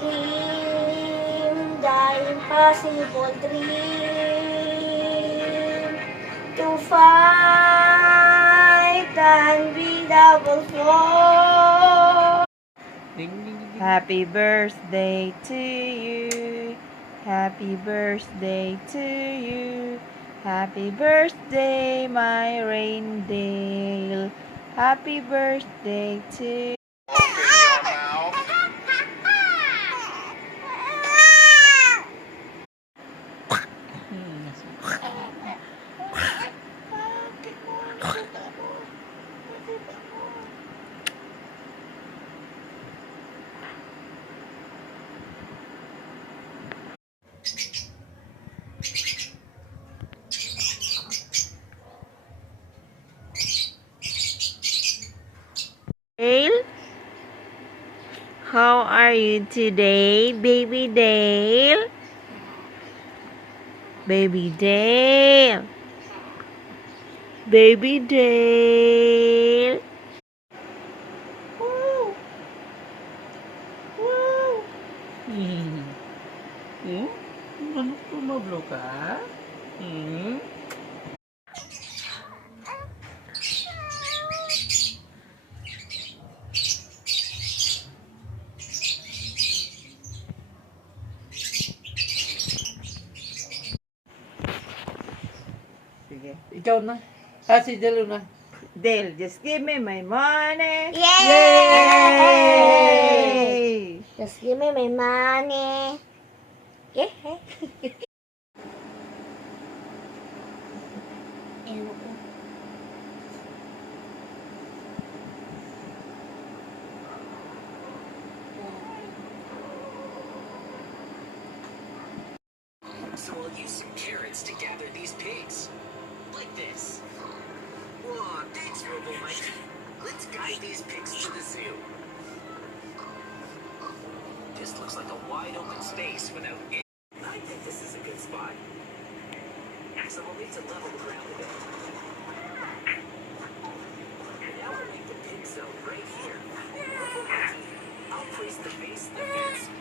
dream, the impossible dream, to fight the unbeatable foe. Ding, ding, ding, ding. Happy birthday to you. Happy birthday to you. Happy birthday, my Raindale. Happy birthday to Dale. How are you today, baby Dale? Baby Dale. Baby Dale. Woo! Woo! Ano, tumablo ka? Sige. Ikaw na. Si Delo na. Dale, just give me my money. Yay! Just give me my money. Yeah. Ewan ko. So we'll use some carrots to gather these pigs. Like this. Whoa, thanks, Robo-Mike. Let's guide these pigs to the zoo. This looks like a wide open space without any... I think this is a good spot. So we'll need to level the ground a bit. And now we'll make the pig zone right here. Robo-Mike, I'll place the base of the fence.